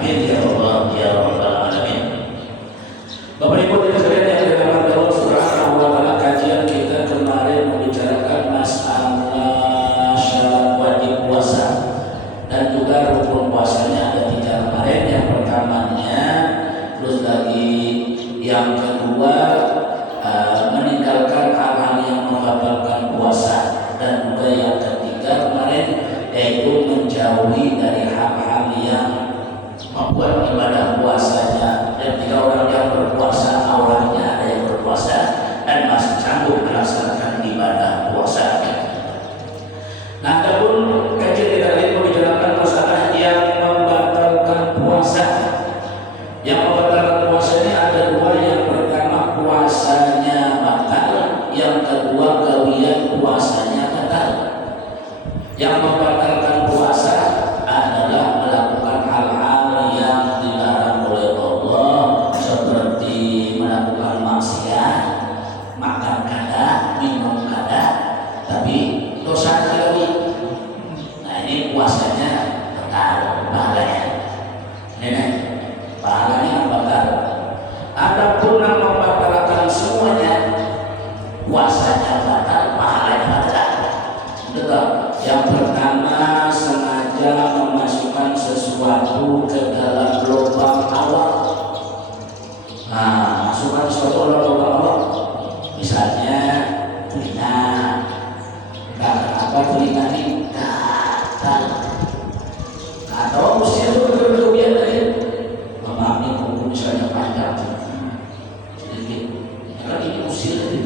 Amin ya Allah ya rabbal alamin. Bapak Ibu dan sekalian yang dirahmati Allah Subhanahu wa taala, kajian kita kemarin membicarakan masalah syarat wajib puasa dan juga rukun puasanya ada 3 kemarin. Yang pertamanya, terus lagi yang kedua meninggalkan hal-hal yang membatalkan puasa, dan juga yang ketiga kemarin yaitu menjauhi dari hal-hal yang membuat ibadah puasanya. Dan 3 orang yang berpuasa awalnya ada yang berpuasa dan masih sanggup melaksanakan ibadah puasa. Nah, adapun kajian kita ini membicarakan masalah yang membatalkan puasa. Yang membatalkan puasa ini ada 2. Yang pertama puasanya batal, yang kedua gawian puasanya batal. Yang membatalkan puasa adalah melakukan hal-hal yang dilarang oleh Allah, seperti melakukan maksiat, makan kada, minum kada, tapi dosa gawi. Nah, ini puasanya batal pahalanya. Ini pahalanya batal. Adapun yang membatalkan semuanya, puasanya batal, pahalanya batal. Betul. Yang pertama, sengaja memasukkan sesuatu ke dalam lubang awal. Nah, masukkan sesuatu ke dalam lubang awal. Misalnya telinga. Apa telinga ini? Gatal. Atau usia itu berlebihan tadi. Memahami kuku misalnya panjang sedikit. Ya kan ini usia tadi.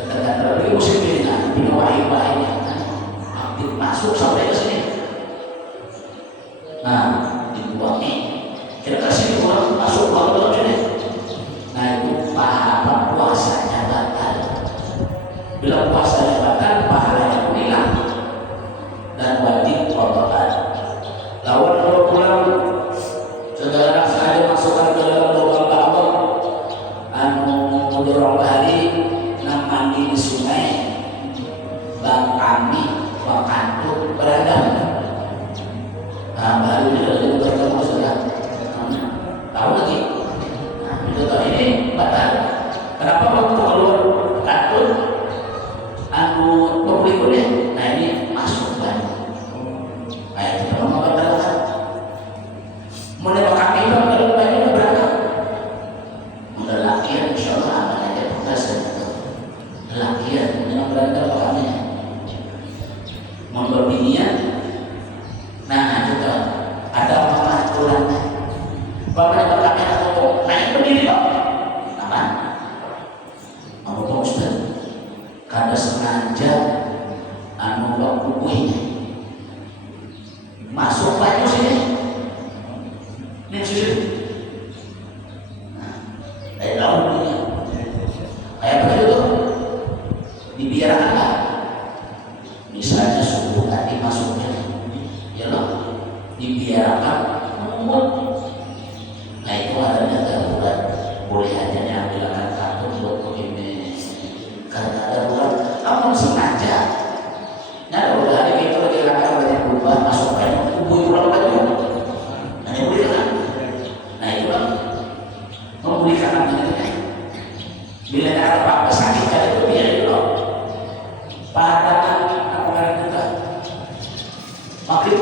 Gatal-gatal. Ini usia telinga. Ini wahai-wahainya. Masuk sampai ke sini. Nah, dibuangi. Kira-kira sini kurang masuk ke sini. Nah, itu pahala puasanya batal. Bila puasanya batal, pahalanya hilang dan wajib tobat. Lawan kalau pulang segala saya masukkan ke dalam lubang bawah, mendorong hari nang mandi di sungai, bang kami waktu beragam. Nah, baru dia bertemu sudah tahu lagi. Nah, itu tahu ini batal. Kenapa waktu keluar kantor berikutnya? Nah, ini masuk banyak. Nah, kita mau batalkan. Menembak kami kalau banyak beragam. Udah lakian, insya Allah amannya berhasil. Lakian, yang beragam kami. Memberbinian. Nah, juga ada pengaturannya. Bapak berkata atau naik berdiri Pak? Apa? Mau Pak Ustaz? Kada sengaja waktu kuihnya masuk baju sini. Ini sini. Nah, dari daun ini. Kayak begitu dibiarkan lah. Misalnya subuh tadi masuknya, ya loh, dibiarkan umur. Nah, itu adanya darurat. Boleh aja diambilkan kartu buat begini karena darurat. Namun sengaja. Nah, udah hari itu lagi lakukan banyak berubah masuk banyak kubu ulang baju. Nah, ini boleh kan? Nah, itu lah memberikan namanya. Bila ada apa-apa sakit kali itu biar dulu. Padahal makin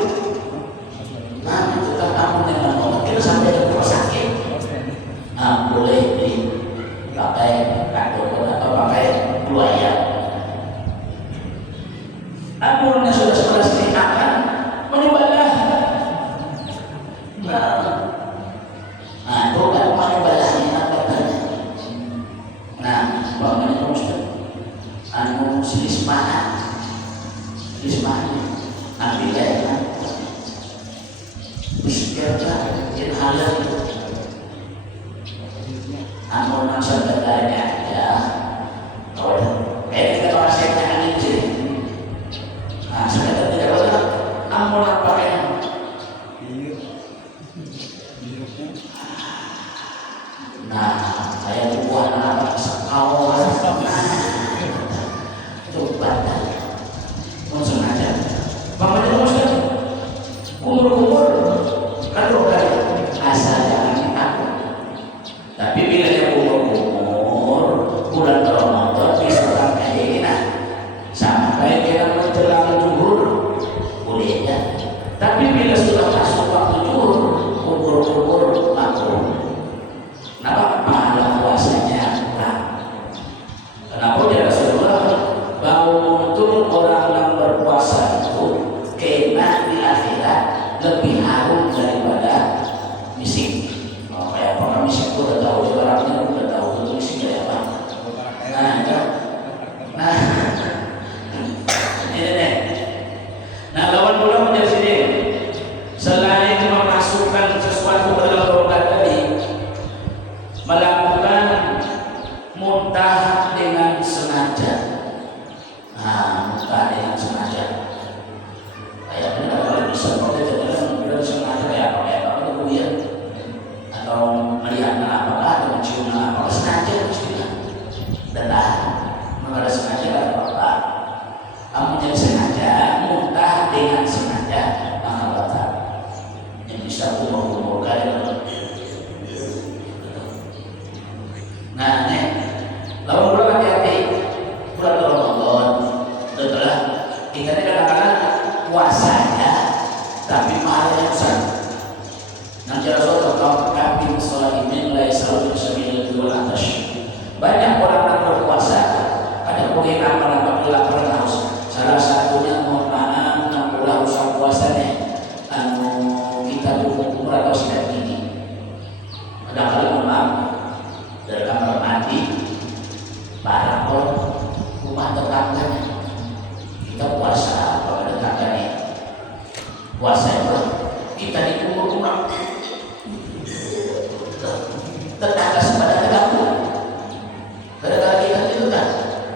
nah itu kan kamu yang mungkin sampai ke rumah sakit. Nah, boleh dipakai kandung atau pakai buaya. Namun yang sudah selesai akan menyebalah. Nah, itu kan menyebalahnya apa tanya? Nah, bangunnya kamu sudah silismahan ambil aja bismillah jadi halal masa bertanya aja kalau kita rasanya angin sih. Nah, saya tidak boleh amun apa yang nah, saya buat anak sekau coba langsung aja. Bapaknya Ustaz, kumur-kumur kan roda bila sudah masuk waktu zuhur, ukur-ukur makruh. Kenapa? Pahala puasanya kurang. Kenapa ya Rasulullah? Bahwa untuk orang yang berpuasa itu kena di akhirat lebih harum daripada misik. Oh, kayak apa misik itu udah tahu, orangnya udah tahu itu misik kayak apa. Nah, ini nih. Nah, lawan bola menjadi sini. Selain memasukkan sesuatu ke dalam roda tadi, melakukan muntah dengan sengaja. Nah, muntah dengan sengaja. Kayak ini kalau bisa kita sengaja kayak apa itu ya? Atau melihat apa atau mencium apa sengaja mestinya. Dan mengenai sengaja apa? Kamu jadi sengaja muntah dengan sengaja maka batal. Yang bisa kumur-kumurkan. Nah, nih, lawan bulan hati-hati. Bulan Ramadan, setelah kita ini kadang-kadang puasanya, tapi malah yang besar. Nanti Rasulullah kau kambing sholat ini mulai selalu sembilan dua atas. Banyak orang yang berpuasa, ada boleh apa-apa lapar haus. Salah satunya mohon maaf, nampulah usah puasanya. Kita dukung umur atau sidak ini. Kadang-kadang mohon maaf dari kamar mandi, barang rumah tetangganya. Kita puasa kalau ada tetangganya. Puasa itu kita dikubur rumah. Tetangga sepadan terganggu. Gara-gara kita itu kan,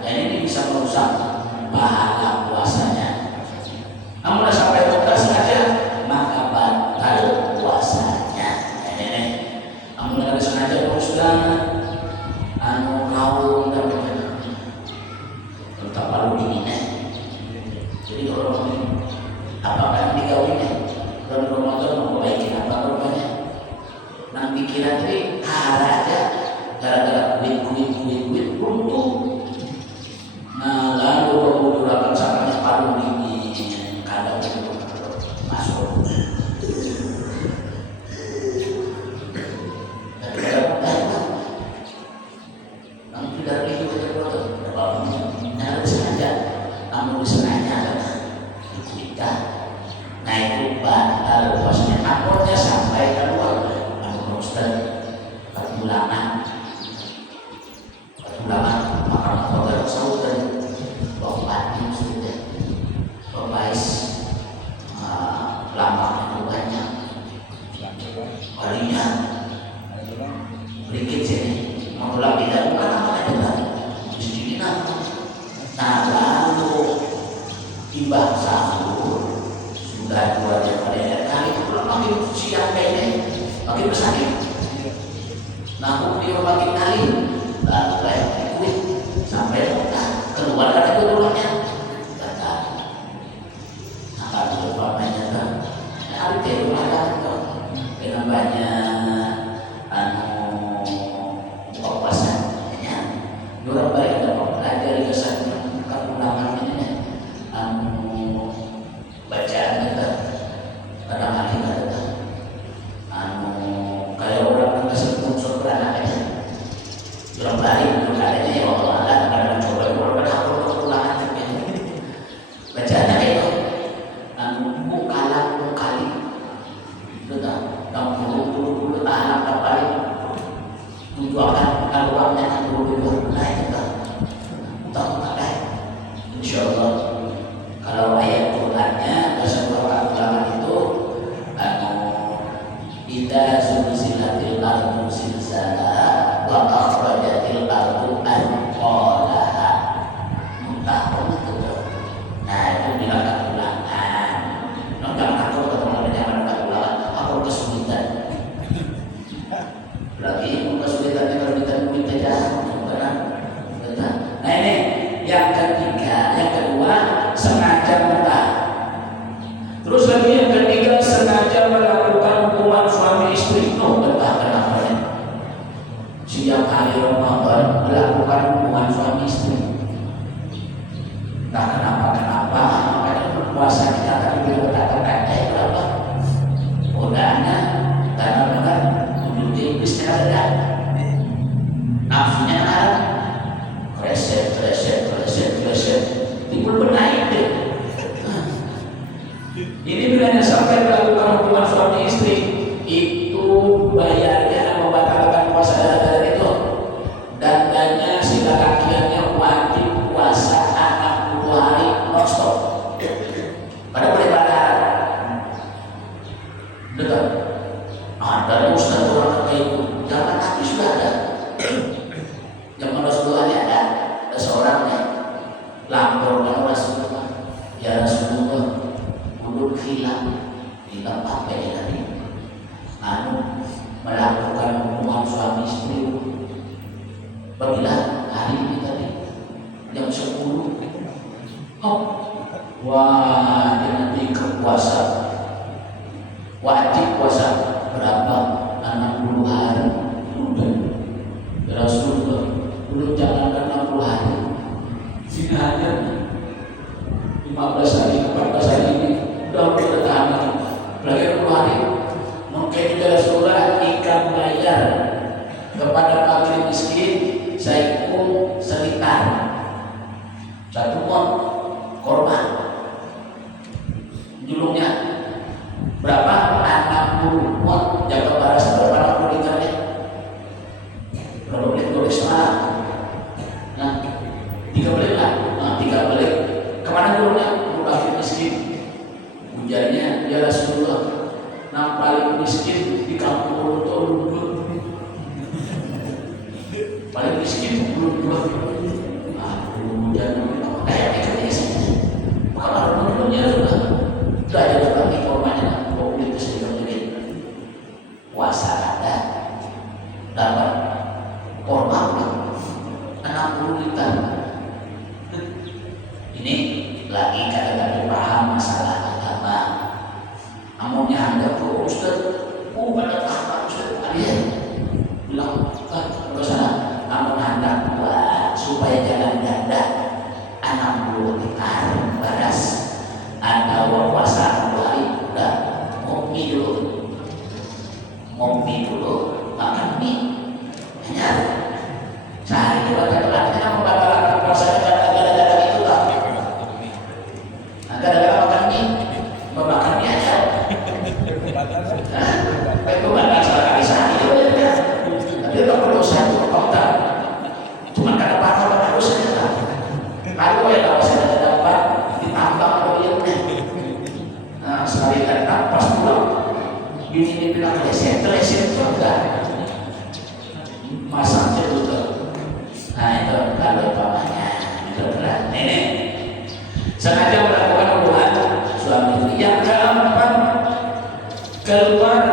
dan ini bisa merusak pahala puasanya. Namun sampai tuntas saja, maka batal puasanya. Ini, namun ada sengaja uruskan, kau tetap palu dinginnya. Jadi kalau apakah yang dikawinnya, kalau Ramadan memperbaiki apa rupanya? Nang pikiran ini hara aja, gara-gara duit untung. Nah, lalu menggunakan sampahnya palu dingin, kadang itu masuk. Namun tidak itu kita sengaja, namun sengaja kita. Nah itu batal puasanya. Akhirnya sampai keluar, namun Ustaz perbulangan makan kotor sahur dan obatnya sudah pembais lama itu banyak kalinya sedikit sini mengulang tidak bukan namanya benar justru nah lalu timbang sahur sudah 2 jam kali itu makin siang kayaknya makin bersakit nah dia makin kali lalu kayak kuit sampai keluar dari keduanya batal. Nah kalau umpamanya kan ada teori ada dengan banyak puasanya orang baik ada mempelajari kesan kepulangan ini bacaan kita kadang-kadang kita kayak orang yang kesebut sobrang aja orang baik untuk adanya ya Allah kadang coba orang berhakul kepulangan bacaannya kayak itu kali betul dan puluh tahan kembali tujuan uangnya dulu naik kita tak pakai insyaallah kalau ayat Qurannya dasar ulangan itu kita zulzilatil ardu zilzalaha wa akhrajatil ardu athqalaha muntah itu. Nah itu dilakukan ulangan. Nggak takut ketemu dengan ulangan, aku kesulitan. Berarti kesulitannya kalau kita minta jalan, benar. Nah ini yang ketiga, yang kedua sengaja muntah. Terus lagi yang ketiga sengaja melakukan hubungan suami istri. Oh, betah kenapa ya? Betul. Ada ustaz orang kayak itu, zaman Nabi sudah ada. Zaman Rasulullah ada seorang yang lapor kepada Rasulullah, ya Rasulullah, mulut hilang apa ya tadi? Melakukan hubungan suami istri. Bagilah hari ini tadi jam 10. Oh, wah, dia nanti puasa. Wajib puasa berapa? 60 hari. Udah. Rasulullah belum jalankan 60 hari. Sini hanya 15 hari, 14 hari ini udah bertahan lagi 60 hari. Mungkin juga Rasulullah ikan bayar kepada fakir miskin saikul selitar 1 mon korban. Jumlahnya berapa? 60 mon. Jaga baras berapa 60 liter ya? Berapa beli tulis mana? Nah, 3 beli lah. Nah, 3 beli. Kemana dulunya? Fakir miskin. Ujarnya, ya Rasulullah, yang paling miskin di kampung Urut. Paling miskin Urut. Aduh, jangan kayak ikannya sih. Kalau menurutnya sudah ada lagi korbannya. Kok itu sedikit lebih puasa ada dapat korban 60 liter. Ini lagi kadang-kadang paham masalah agama. Amunnya anda tuh Ustaz, banyak apa Ustaz? Ada bilang, kalau sana amun anda buat supaya jangan ganda 60 liter beras. Anda puasa 2 hari udah ngopi dulu, makan mie. Hanya sehari 2 kali artinya membatalkan puasa gara-gara itu lah. Gara-gara makan mie, makan mie aja. Itu batal sekali sehari ya. Tapi tak perlu satu total. Cuma karena batal harus saja. Kalau ya kalau saya dapat ditambah poinnya. Nah, sekali kata pas pulang ini bilang leset juga masaknya juga. Nah itu kalau pamannya itu berat. Nenek sengaja melakukan hubungan suami istri. Yang keempat, keluar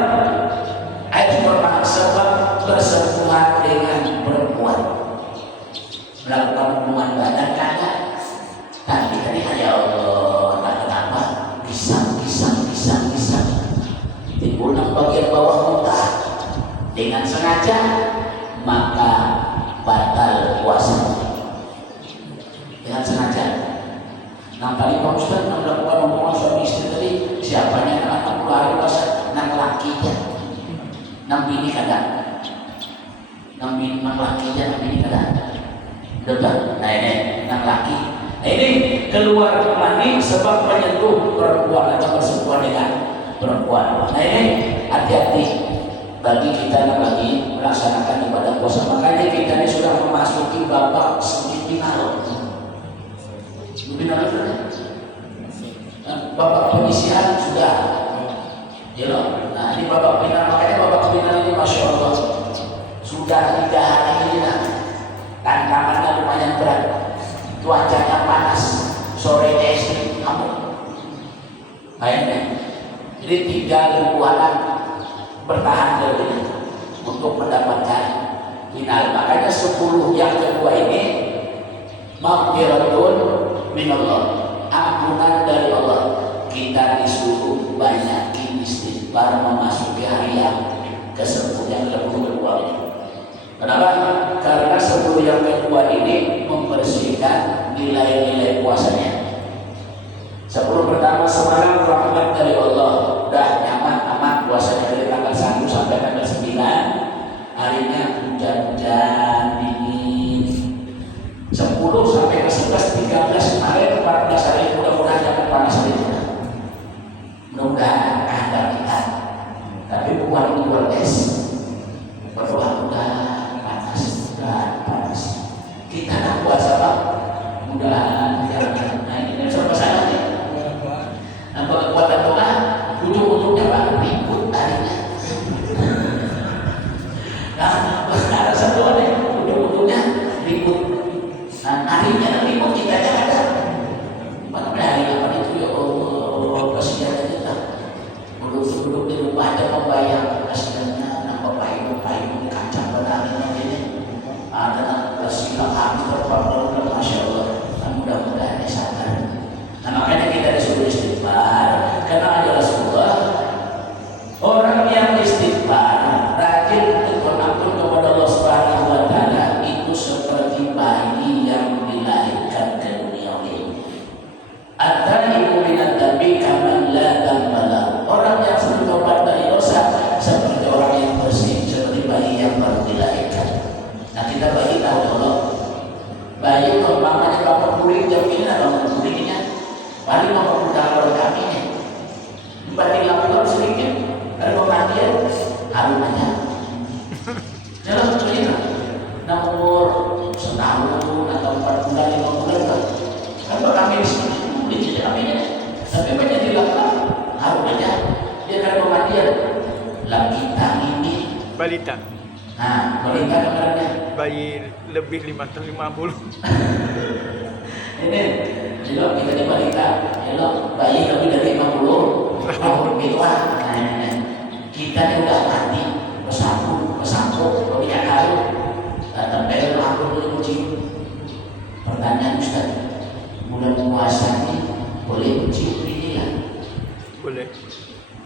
air bermakna sebab bersentuhan dengan perempuan, melakukan hubungan badan kanan. Tapi tadi ya Allah, tak kenapa pisang timbul bagian bawah muka dengan sengaja, maka batal puasa dengan sengaja. Nah tadi Pak Ustaz melakukan hubungan suami istri tadi, siapanya anak hari puasa, nang lakinya, nang bini kadang, nang lakinya, nang bini kadang. Betul? Nah ini nang laki. Nah ini keluar mani sebab menyentuh perempuan atau bersentuhan dengan perempuan. Nah ini hati-hati bagi kita yang lagi melaksanakan ibadah puasa. Makanya kita ini sudah memasuki babak semifinal. Babak penyisihan sudah. Nah ini babak final. Makanya babak final ini Masya Allah sudah 3 hari ini. Tantangannya lumayan berat. Cuacanya panas, sore ekstrim, kamu kayaknya. Jadi 3 ribuan bertahan dulu untuk mendapatkan final. Makanya 10 yang kedua ini maghfiratun minallah, ampunan dari Allah. Kita disuruh banyakin istighfar memasuki hari yang ke-10 yang kedua ini. Kenapa? Karena 10 yang kedua ini membersihkan nilai-nilai puasanya. 10 pertama semangat rahmat dari Allah, udah nyaman aman puasanya dari tanggal 1 sampai tanggal 9. Harinya hujan-hujan dingin. 10 sampai ke 11, 13 kemarin 14 hari mudah-mudahan jangan panas hari ini. Mudah-mudahan ada kita. Tapi bukan luar es. Berdoa mudah panas. Kita nak puasa Pak. Mudah jangan. Nah ini serba salah nih. Nah kekuatan doa ujung-ujungnya Pak ribut. balita. Nah, balita kemarinnya Bayi lebih 550. ini jelok kita di balita, jelok bayi lebih dari 50 tahun gituan. Nah, ini kita ini udah mati pesangkut berminyak kayu dan tempel aku dulu cium. Pertanyaan Ustaz, bulan puasa ini boleh mencium ini ya? Boleh.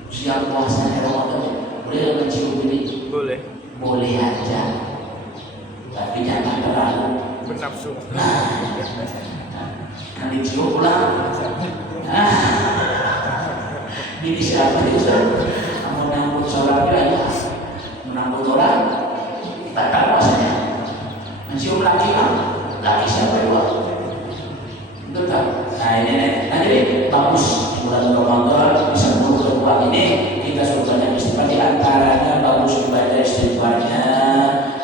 Siang puasanya Ramadan boleh mencium ini? Boleh. Boleh aja, tapi jangan terlalu Bernafsu. kan dicium pulang. Ini siapa itu Ustaz? Kamu menangkut sholat aja, menangkut orang, batal puasanya. Mencium laki siapa itu? Betul tak? Nah ini, nah jadi bagus di bulan Ramadan bisa menunggu bulan ini kita suruh banyak istighfar, di antaranya bagus dibaca istighfarnya.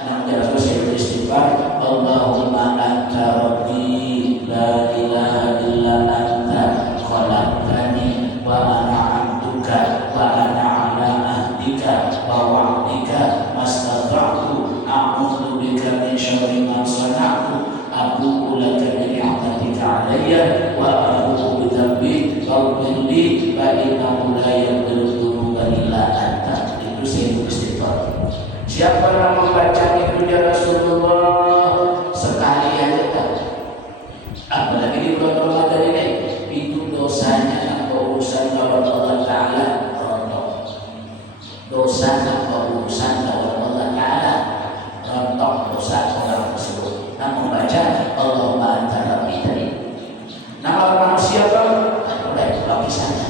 Namun jangan selesai beristighfar. Allahumma anta rabbi la ilaha illa anta khalaqtani wa ana abduka wa ana ala ahdika wa wa'dika mastata'tu a'udzu bika min syarri ma sana'tu abu'u laka bi ni'matika 'alayya wa abu'u bi dhanbi faghfir li fa innahu la yaghfiru dzunuba illa anta. Itu saya istighfar. Siapa yang membaca itu ya Rasulullah sekali aja tak? Apalagi di bulan Ramadan ini, itu dosanya atau urusan lawan Allah Ta'ala rontok. Dosa atau urusan lawan Allah Ta'ala rontok dosa orang tersebut. Nah membaca Allahumma anta rabbi tadi. Nama manusia kan? Udah itu lapisannya.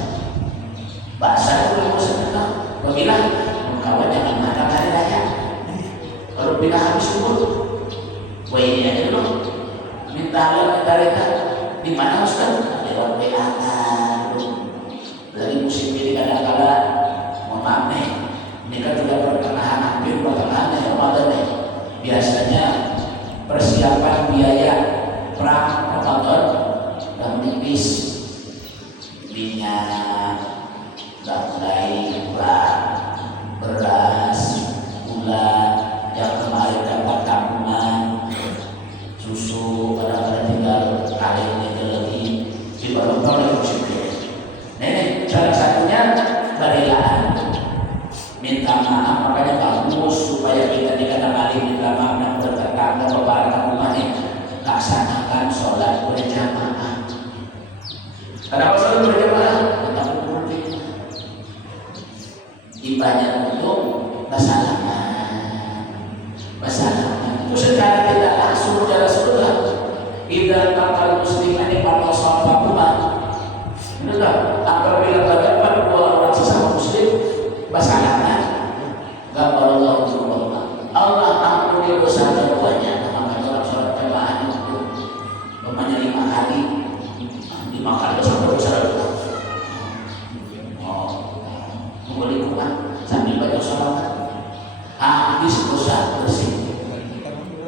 Bahasa itu sedekah. Bila kawan jangan makan hari raya. Baru bila habis umur, wah ini aja dulu. Minta reta. Di mana Ustaz? Lewat WA dari musim ini kadang-kala mohon maaf nih. Ini kan sudah pertengahan hampir pertengahan Ramadan nih. Biasanya persiapan biaya perang Ramadan dan menipis minyak, dan mulai kurang, beras, gula yang kemarin dapat tabungan, susu kadang-kadang tinggal kalengnya lagi di bawah oleh musim ini. Nenek salah satunya kerelaan minta maaf, makanya bagus supaya kita dikatakan kali minta maaf dan bertetangga membarakkan rumah ini, laksanakan sholat berjamaah. Kenapa sholat berjamaah? Kita kumpul ibadahnya untuk bersalaman itu secara tidak langsung secara surga. Idza taqal muslimani fa safahuma. Benar, apabila berdebat dua orang sesama muslim bersalaman, ghafarallahu dzunubahuma. Allah ampuni dosa keduanya. Maka orang sholat jamaah itu umpamanya 5 kali dosa dosa. Membeli Quran sambil baca sholawat, habis dosa bersih.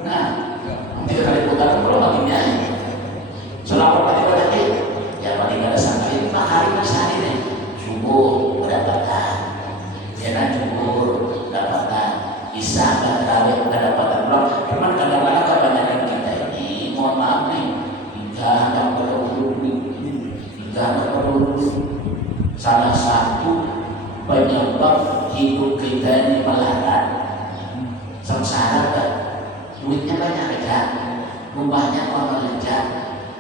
Nah, nanti kali putar kalau baginya sholawat tadi berarti ya paling ada sampai 5 hari sehari nih. Subuh mendapatkan, jalan zuhur mendapatkan, isya dan tarawih mendapatkan. Cuman kadang-kadang kebanyakan kita ini, mohon maaf nih, hingga perlu. Salah satu penyebab hidup kita ini melarat, sengsara kan, duitnya banyak aja, rumahnya orang aja,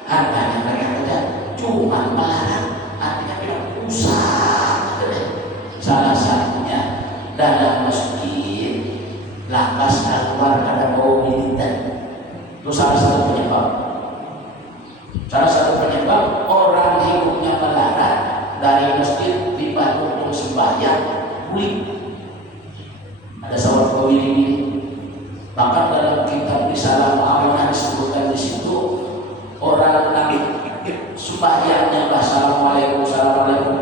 harganya banyak aja, cuma melarat, artinya tidak usah. Salah satunya dalam masjid, lantas keluar ada bau militan, itu salah satu penyebab. Salah satu penyebab orang hidupnya melarat, dari masjid dibantu untuk sembahyang bulik. Ada seorang pemilik. Bahkan dalam kitab Risalah Mu'awilah disebutkan di situ orang yang sembahyangnya assalamualaikum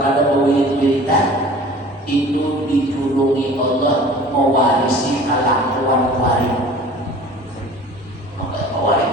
kada berwiridan itu dijulungi Allah mewarisi kelakuan waris. Maka waris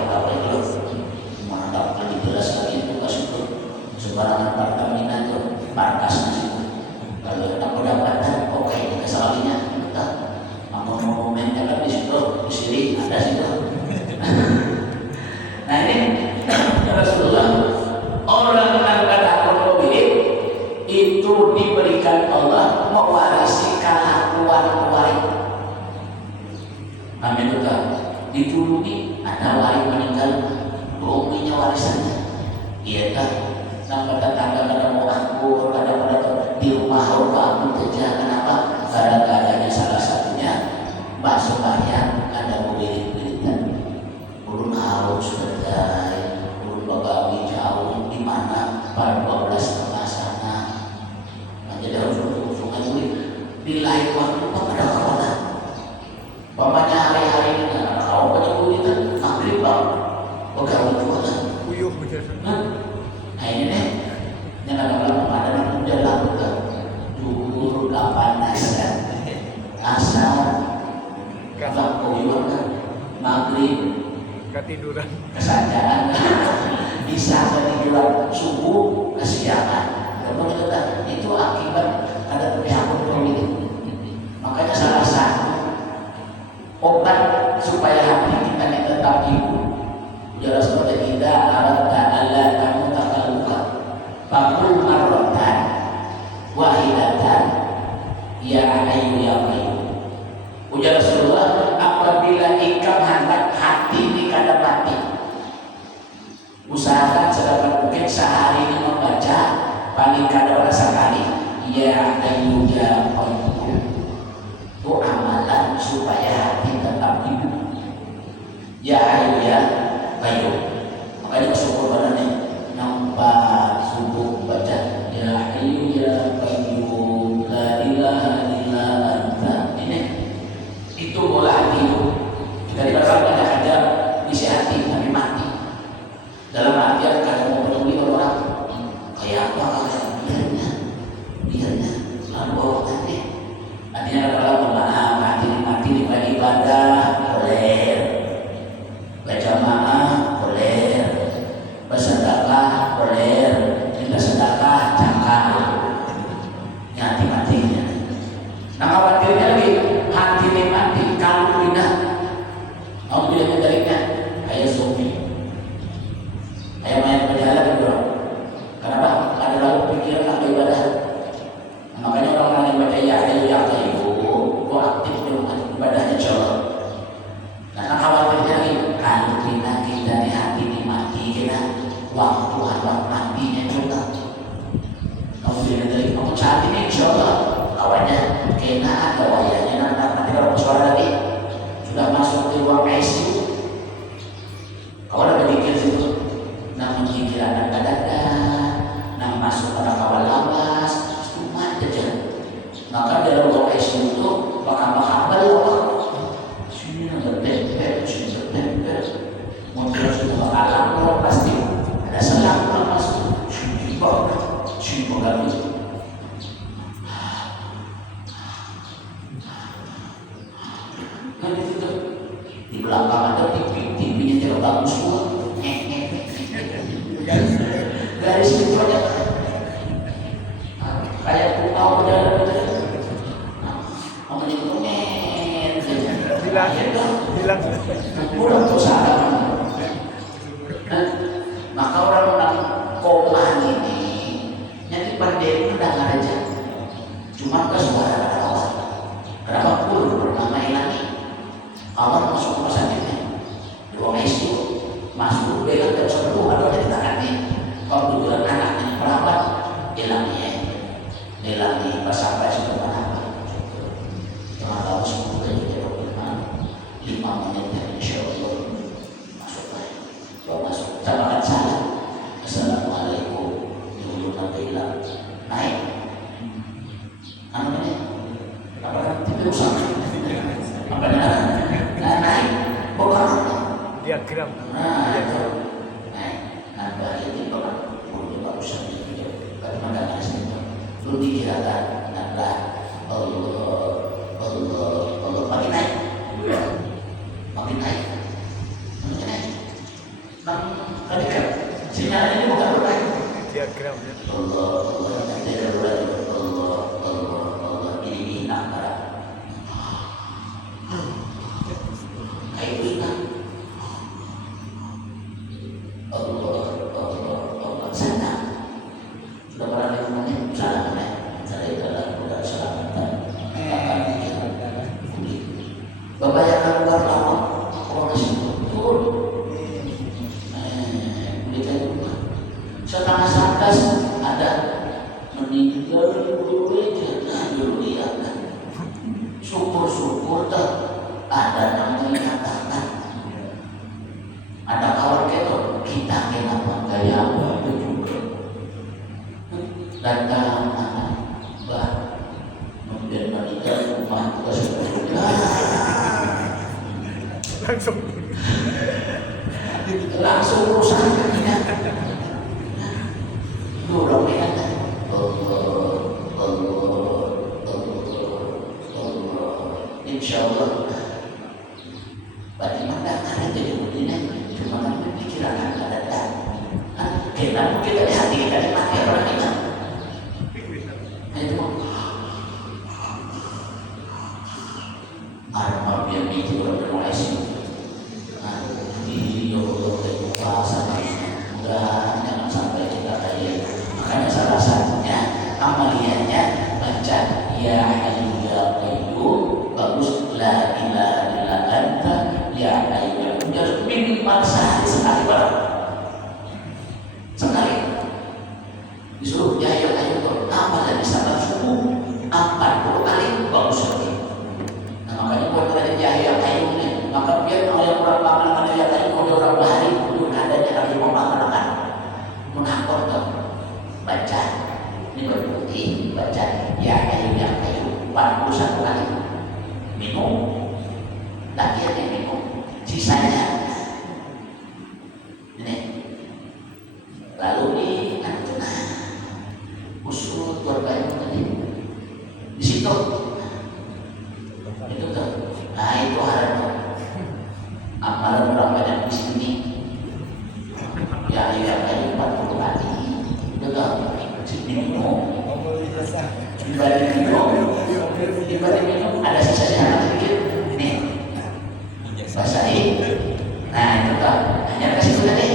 nama tetangga kadang mau angkur, kadang di rumah kamu kerja. Kenapa? Kadang-kadangnya salah satunya bakso bayam ada wirid-wiridan. Ulun harus berdaya, ulun bagawi jauh di mana pada 12 tengah sana. Jadi harus sungai wirid. Di lain waktu pada kawanan. Pamannya hari-hari ini kalau banyak wiridan maghrib bang, bagawi kawanan. Uyuh bener. Nah ini nih, yang kadang-kadang ada yang udah lakukan duhur 18 kan, asar, kata uyuh kan, maghrib, Ketiduran. kesadaran, bisa ketiduran subuh kesiangan. Kamu itu akibat ada penyakit ini. Makanya salah satu obat supaya hati kita ini tetap hidup. Jelas seperti tidak arata alla kamu takal luka fakul marrotan wahidatan ya ayu ya ayu. Ujar Rasulullah, apabila ikam hendak hati ini kada mati, usahakan sedapat mungkin sehari ini membaca paling kada orang sekali ya ayu ya ayu. Itu amalan supaya hati tetap hidup. Ya ayu ya ayo, makanya bersyukur pada nih nampak subuh baca ya ayu ya qayyum la ilaha illa anta. Ini itu bola hati itu. Jika dikatakan ada isi hati tapi mati. Dalam artian kalau mau peduli orang kayak apa biarnya lalu bawa tadi. Artinya kalau maaf hati mati di ibadah boleh. Berjamaah boleh, bersedekah boleh, tidak sedekah jangan. Mati-matinya. Nah khawatirnya lagi hati ini mati kalau tidak. Kamu tidak menjadinya kayak zombie, kayak main berjalan gitu. Kenapa? Ada lalu pikiran atau ibadah. Nah, makanya orang yang baca ya ibu, gua aktif di rumah ibadahnya jauh. Nah khawatirnya lagi kalau kita di hati ini mati kita waktu habang matinya juga. Kamu tidak dari kamu saat ini insya Allah kawannya kena ada wayanya nanti kalau suara lagi sudah masuk di ruang ICU. Kau ada berpikir situ, namun pikiran kadang-kadang, nah masuk pada kawal lawas, cuma saja. Maka dalam ruang ICU itu bakal sini ada tempel, sini ada tempel. Mungkin sudah alam orang pasti ada selang orang pasti. Sini kami. Kan itu di belakang ada TV-nya tidak bagus semua. Garis itu aja kayak pulau berjalan kamu itu bilang udah tuh salah. Maka orang-orang koma ini jadi pandemi udah nggak aja cuma ke suara awal. Kenapa pun bernama lagi awal masuk rumah sakitnya di ruang ICU masuk dia kan tidak perlu ada yang ditangani. Kalau tujuan anaknya perawat hilangnya pas sampai sudah apa kalau semua jadi 5 menit insya Allah masuk lagi. Kalau masuk ucapkan salam assalamualaikum dulu nanti hilang naik namanya apa tidak usah apa naik bukan diagram. naik nambah jadi orang punya barusan itu bagaimana nasib belum dikirakan nambah Allah makin naik makin naik tadi kan sinyalnya ini bukan naik Diagram. Allah ini nampak kayak ini Allah sana sudah pernah di rumahnya sana mana saya dalam bukan salah rumah terus Langsung. langsung urusan kita dorong ya Insya Allah bagaimana ada jadi begini cuma kan pikiran ada kenapa kita di hati kita mati orang kita itu armor yang itu mulai sih di mudah jangan sampai kita kayak makanya salah satunya amaliannya baca ya hayyu ya qayyum bagus la ilaha illa anta ya hayyu ya qayyum minimal sehari sekali barang sekali disuruh ya hayyu ya qayyum amal dan sabar subuh 40 kali bagus lagi. Nah makanya buat dari ya hayyu ya qayyum ini maka biar kalau yang orang makan ya qayyum kalau orang bahari belum adanya kali mau makan mengakur tuh baca ini berbukti baca ya hayyu 41 kali minum lagi ada minum sisanya ini lalu di tengah usul korban tadi di situ itu tuh nah itu haram amalan orang banyak di sini ya hayyu 40 kali betul minum dibanding minum ada sisanya sedikit nih basahi nah itu kan hanya kasih itu tadi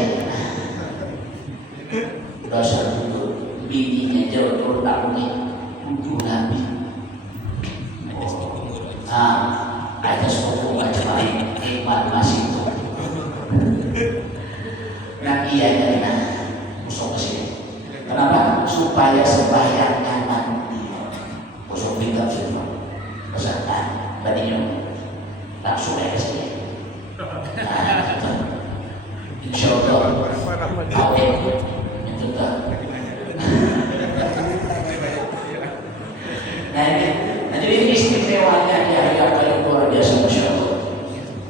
dosa dulu bininya jauh turun takutnya tujuh nabi ada suku macam hikmat masih itu nabi ya dari musuh kesini kenapa supaya sembahyang nyaman musuh kita semua peserta bandingnya langsung ya kesini insya Allah awet itu tak nah ini istimewanya ya yang luar biasa Masya Allah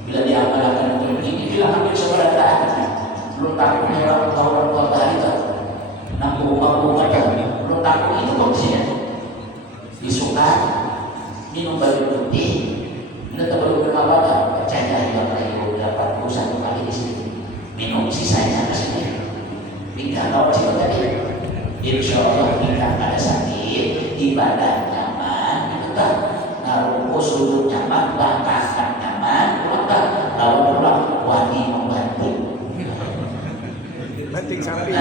bila diamalkan untuk ini bila hampir seorang taat belum takutnya orang tua bahari tak nampu belum takut itu kondisinya disukai minum baru putih kita baru bermabadah percaya yang lain dapat 41 kali di sini minum sisanya ke sini tinggal kalau situ tadi insya Allah kita pada sakit ibadah nyaman itu kan naruh sudut nyaman bangkakan nyaman pulang kan lalu pulang wani membantu Banting sapi.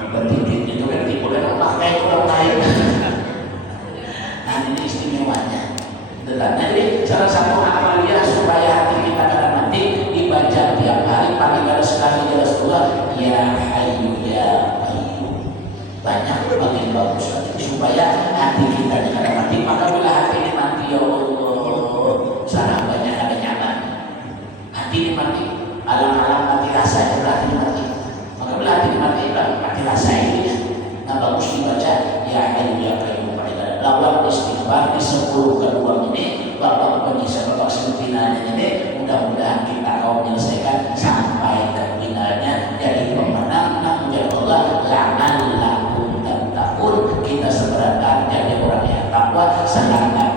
Berarti itu kan tipu dan pakai orang lain. Nah ini istimewanya. Jadi salah satu amalia supaya hati kita dalam nanti dibaca tiap hari paling ada sekali jelas dua ya hayyu ya qayyum banyak bagian bagus supaya hati kita dalam nanti maka bila hati ini mati ya Allah sarang banyak ada nyaman hati ini mati alam-alam mati rasa berarti mati maka bila hati ini mati rasa ini nah bagus dibaca ya hayyu ya qayyum lawan istighfar di 10 kedua ini bapak penyisa bapak sempinanya ini mudah-mudahan kita mau menyelesaikan sampai ke finalnya jadi pemenang namun ya Allah la'allakum tattaqun kita sebenarnya jadi orang yang takwa sangat